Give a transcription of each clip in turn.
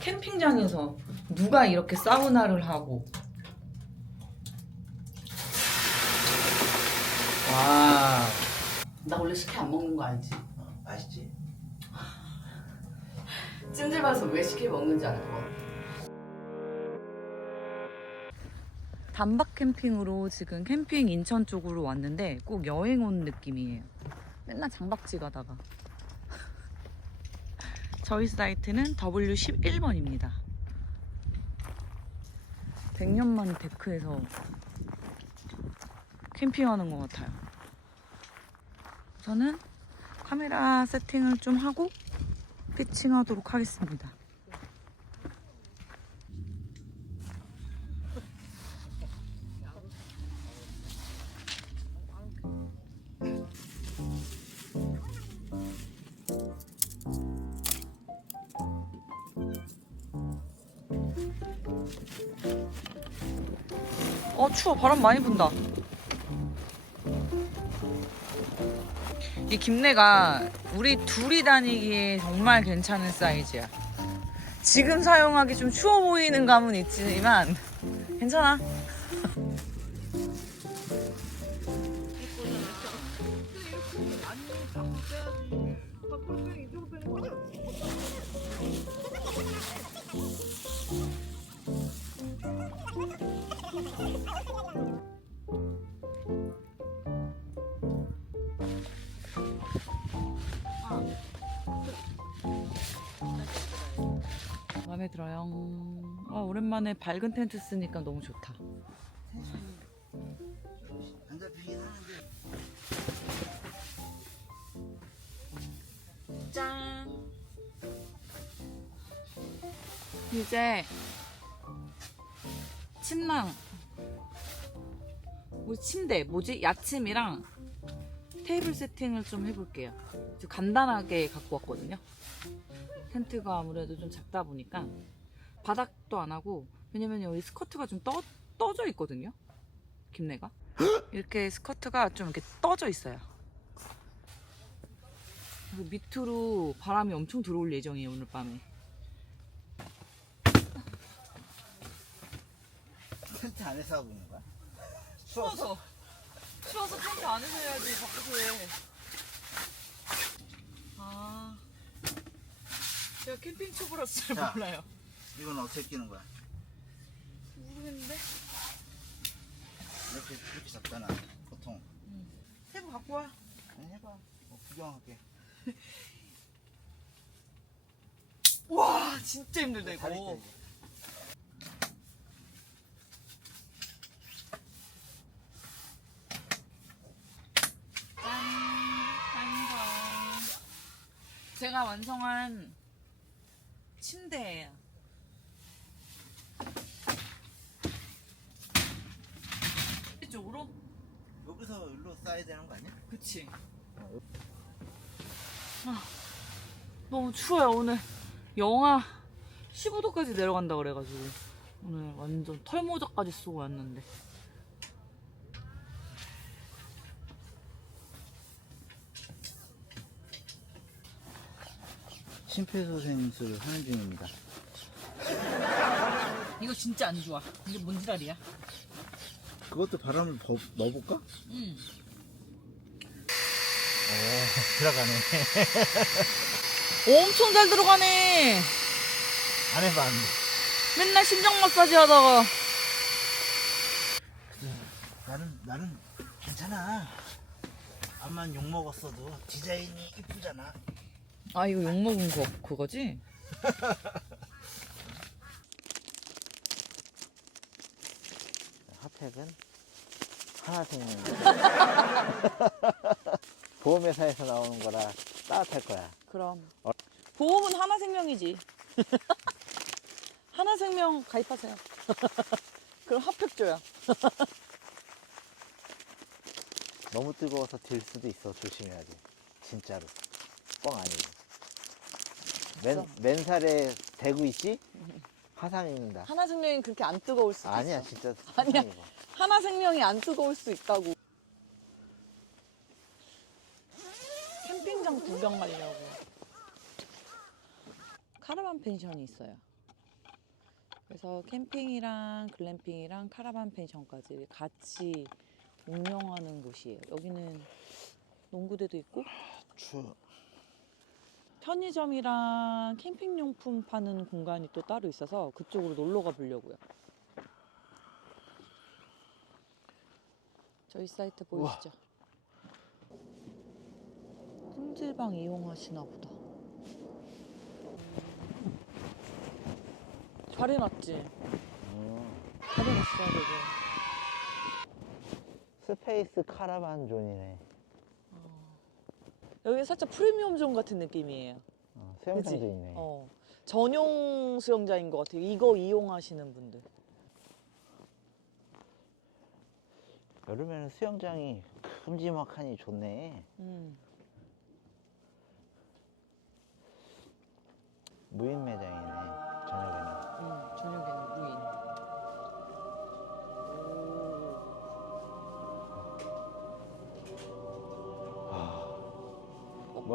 캠핑장에서 누가 이렇게 사우나를 하고 와 나 원래 식혜 안 먹는 거 알지? 어, 맛있지? 찜질방에서 왜 식혜 먹는지 알아 그거? 단박 캠핑으로 지금 캠핑 인천 쪽으로 왔는데 꼭 여행 온 느낌이에요. 맨날 장박지 가다가. 저희 사이트는 W11번입니다. 100년 만 데크에서 캠핑하는 것 같아요. 저는 카메라 세팅을 좀 하고 피칭하도록 하겠습니다. 어 추워. 바람 많이 분다. 이 김내가 우리 둘이 다니기에 정말 괜찮은 사이즈야. 지금 사용하기 좀 추워 보이는 감은 있지만 괜찮아 들어요 아, 오랜만에 밝은 텐트 쓰니까 너무 좋다 짠. 이제 침낭, 우리 침대 뭐지 야침이랑 테이블 세팅을 좀 해볼게요. 좀 간단하게 갖고 왔거든요. 텐트가 아무래도 좀 작다 보니까 바닥도 안 하고 왜냐면 여기 스커트가 좀 떠, 떠져 있거든요. 김내가 이렇게 스커트가 좀 이렇게 떠져 있어요. 밑으로 바람이 엄청 들어올 예정이에요 오늘 밤에 텐트 안에서 하고 있는 거야? 추워서 추워서 텐트 안에서 해야지 밖에서 해. 아 제가 캠핑 초보라서 잘 자. 몰라요 이건 어떻게 끼는 거야? 모르겠는데 이렇게 이렇게 잡잖아 보통 해보 갖고 와 아니 해봐 뭐 구경할게 와 진짜 힘들다 다리 이거 떼지. 짠! 완성. 제가 완성한 침대예요. 이쪽으로? 여기서 일로 쌓아야 되는 거 아니야? 그치. 아, 너무 추워요, 오늘. 영하 15도까지 내려간다 그래가지고. 오늘 완전 털모자까지 쓰고 왔는데. 심폐소생술 하는 중입니다 이거 진짜 안 좋아. 이게 뭔 지랄이야? 그것도 바람을 더 넣어볼까? 응. 오 들어가네 엄청 잘 들어가네. 안 해봤는데 맨날 심장 마사지 하다가. 나는 나는 괜찮아 암만 욕 먹었어도 디자인이 이쁘잖아 아, 이거 욕 먹은 거, 그거지? 핫팩은 하나생명 보험회사에서 나오는 거라 따뜻할 거야 그럼. 어. 보험은 하나생명이지. 하나생명 가입하세요. 그럼 핫팩 줘요. 너무 뜨거워서 들 수도 있어 조심해야 돼 진짜로 뻥 아니고 맨, 맨살에 대고 있지? 화상 입는다 하나생명이 그렇게 안 뜨거울 수도 아니야 있어. 진짜 아니야. 화상 입어 하나생명이 안 뜨거울 수 있다고. 캠핑장 구경 가려고. 카라반 펜션이 있어요. 그래서 캠핑이랑 글램핑이랑 카라반 펜션까지 같이 운영하는 곳이에요. 여기는 농구대도 있고 추. 편의점이랑 캠핑용품 파는 공간이 또 따로 있어서 그쪽으로 놀러 가 보려고요. 저희 사이트 보이시죠? 찜질방 이용하시나 보다. 잘 해놨지? 음. 잘 해놨어야 되고. 스페이스 카라반 존이네. 여기 살짝 프리미엄 존 같은 느낌이에요. 어, 수영장도 그치? 있네. 어. 전용 수영장인 것 같아요. 이거 이용하시는 분들. 여름에는 수영장이 큼지막하니 좋네. 음.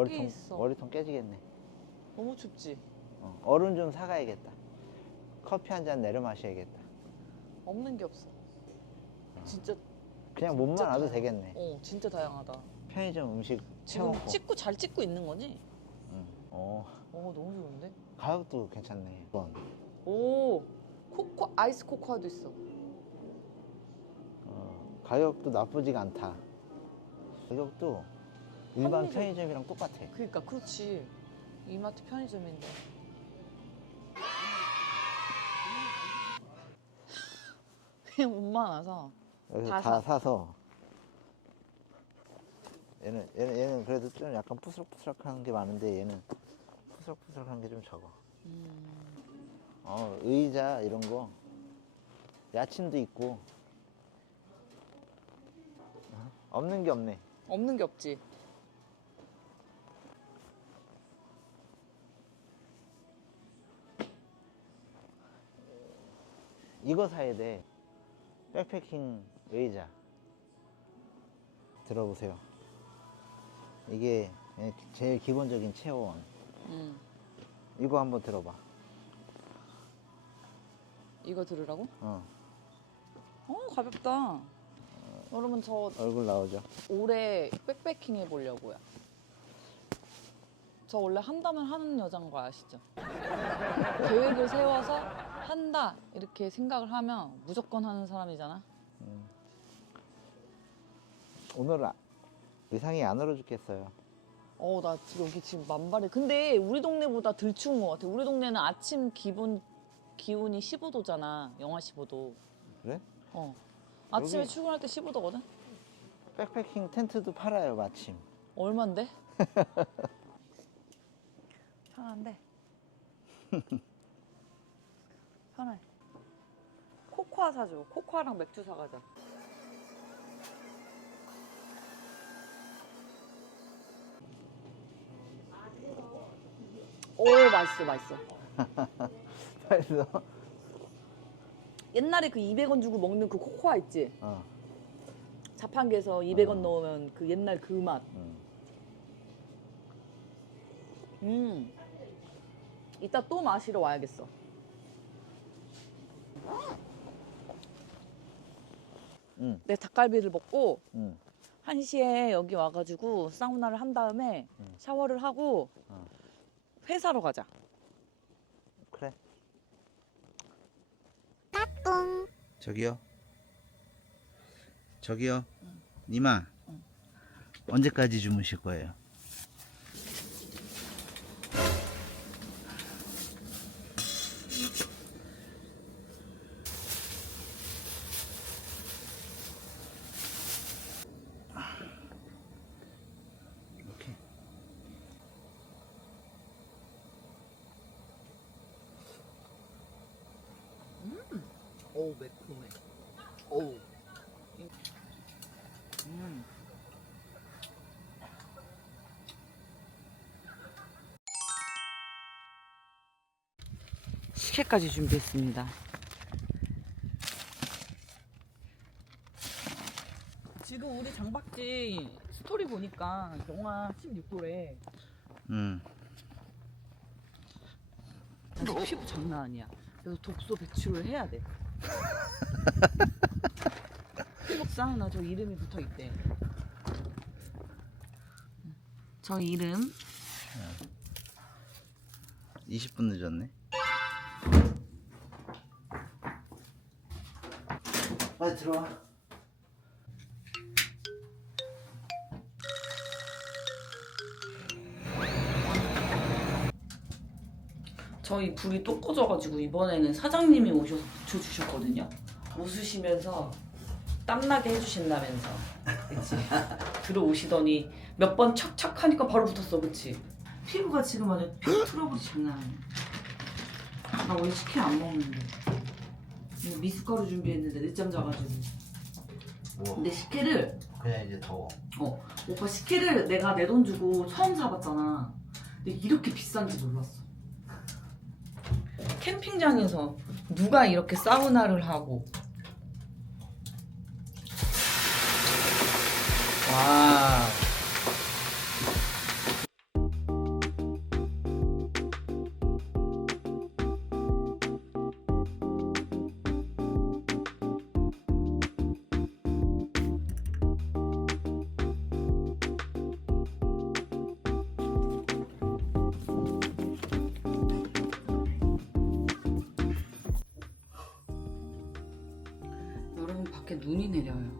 머리통 있어. 머리통 깨지겠네. 너무 춥지? 어, 얼음 좀 사가야겠다. 커피 한 잔 내려 마셔야겠다. 없는 게 없어. 진짜 그냥 몸만 진짜 와도. 되겠네. 어, 진짜 다양하다. 편의점 음식 지금 해먹고. 찍고 잘 찍고 있는 거지? 응. 어, 어, 너무 좋은데? 가격도 괜찮네. 이건. 오, 코코 아이스 코코아도 있어. 어, 가격도 나쁘지가 않다. 가격도 일반. 편의점이랑 똑같아. 그러니까 그렇지. 이마트 편의점인데. 그냥 몸만 와서 여기서 다 다, 사. 사서 얘는 얘는 얘는 그래도 좀 약간 푸스럭푸스럭한 게 많은데 얘는 푸스럭푸스럭한 게 좀 적어. 어 의자 이런 거 야침도 있고 어? 없는 게 없네. 없는 게 없지. 이거 사야 돼. 백패킹 의자. 들어보세요. 이게 제일 기본적인 체어원. 음, 이거 한번 들어봐. 이거 들으라고? 어, 어, 가볍다. 여러분 저 얼굴 나오죠? 올해 백패킹 해보려고요. 저 원래 한다면 하는 여자인 거 아시죠? 계획을 세워서 한다 이렇게 생각을 하면 무조건 하는 사람이잖아. 오늘 아- 의상이 안 얼어 죽겠어요. 어, 나 지금 여기 지금 만발이. 근데 우리 동네보다 덜 추운 것 같아. 우리 동네는 아침 기본 기온이 15도잖아. 영하 15도. 그래? 어. 아침에 여기- 출근할 때 15도거든. 백패킹 텐트도 팔아요, 마침. 얼만데? 편한데. 편해. 코코아 사줘. 코코아랑 맥주 사가자. 오 맛있어 맛있어. 그래서 옛날에 그 200원 주고 먹는 그 코코아 있지? 어, 자판기에서 200원 어. 넣으면 그 옛날 그 맛. 음. 음. 이따 또 마시러 와야겠어. 음. 내 닭갈비를 먹고 음. 1시에 여기 와가지고 사우나를 한 다음에 음. 샤워를 하고 어. 회사로 가자. 그래. 저기요. 저기요. 니마. 언제까지 주무실 거예요? 어우 매콤해. 어우. 음. 식혜까지 준비했습니다. 지금 우리 장박지 스토리 보니까 영하 16도래. 음. 피부 장난 아니야. 그래서 독소 배출을 해야 돼. 사우나 저 이름이 붙어 있대. 저 이름 20분 늦었네. 빨리 들어와. 저희 불이 또 꺼져가지고 이번에는 사장님이 오셔서 붙여주셨거든요. 웃으시면서 땀나게 해주신다면서, 그치? 들어오시더니 몇 번 척척 하니까 바로 붙었어, 그치? 피부가 지금 아주 피 트러블이 장난 아니야. 나 원래 치킨 안 먹는데. 이거 미숫가루 준비했는데 늦잠 자가지고. 뭐 근데 식혜를 그냥 이제 더워. 어 오빠 식혜를 내가 내 돈 주고 처음 사봤잖아. 근데 이렇게 비싼지 몰랐어. 캠핑장에서 누가 이렇게 사우나를 하고 밖에 눈이 내려요.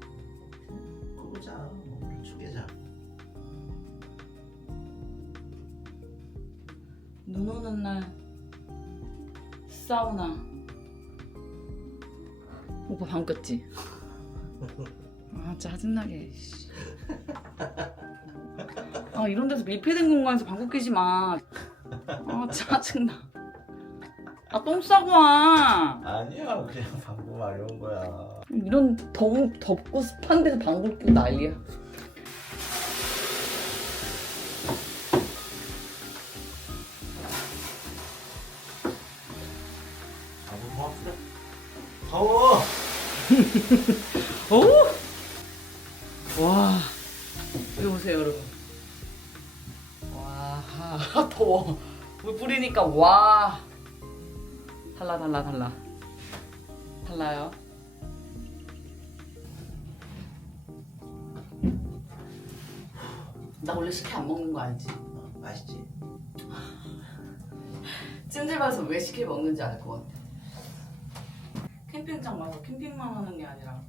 끄자. 뭐 죽여자. 눈 오는 날 사우나 오빠 방 꼈지? 아 짜증나게 씨. 아 이런 데서 밀폐된 공간에서 방귀 뀌지 마 아 짜증나 아 똥 싸고 와 아니야, 그냥 방금 말려온 거야. 이런 더, 덥고 습한 데서 방귀 뀌고 난리야 고맙다. 더워. 오! 와, 여기 보세요, 여러분. 와, 더워. 물 뿌리니까, 와. 달라, 달라, 달라. 달라요. 나 원래 식혜 안 먹는 거 알지? 어, 맛있지. 찜질방에서 왜 식혜 먹는지 알 것 같아. 캠핑장 와서 캠핑만 하는 게 아니라,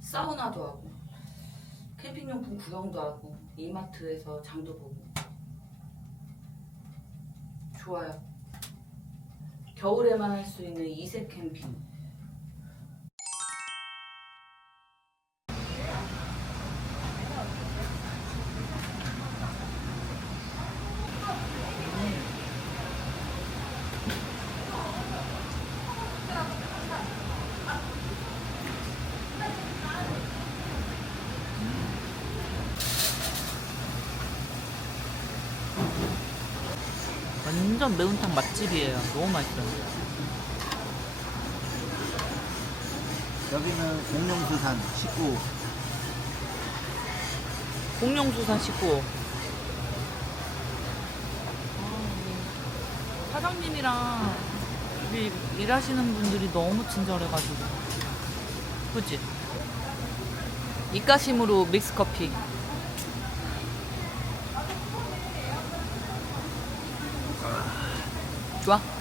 사우나도 하고, 캠핑용품 구경도 하고, 이마트에서 장도 보고. 좋아요. 겨울에만 할 수 있는 이색 캠핑. 완전 매운탕 맛집이에요. 너무 맛있어요. 여기는 공룡수산 19. 공룡수산 식구. 사장님이랑 여기 일하시는 분들이 너무 친절해가지고. 그치? 입가심으로 믹스 커피. 좋아?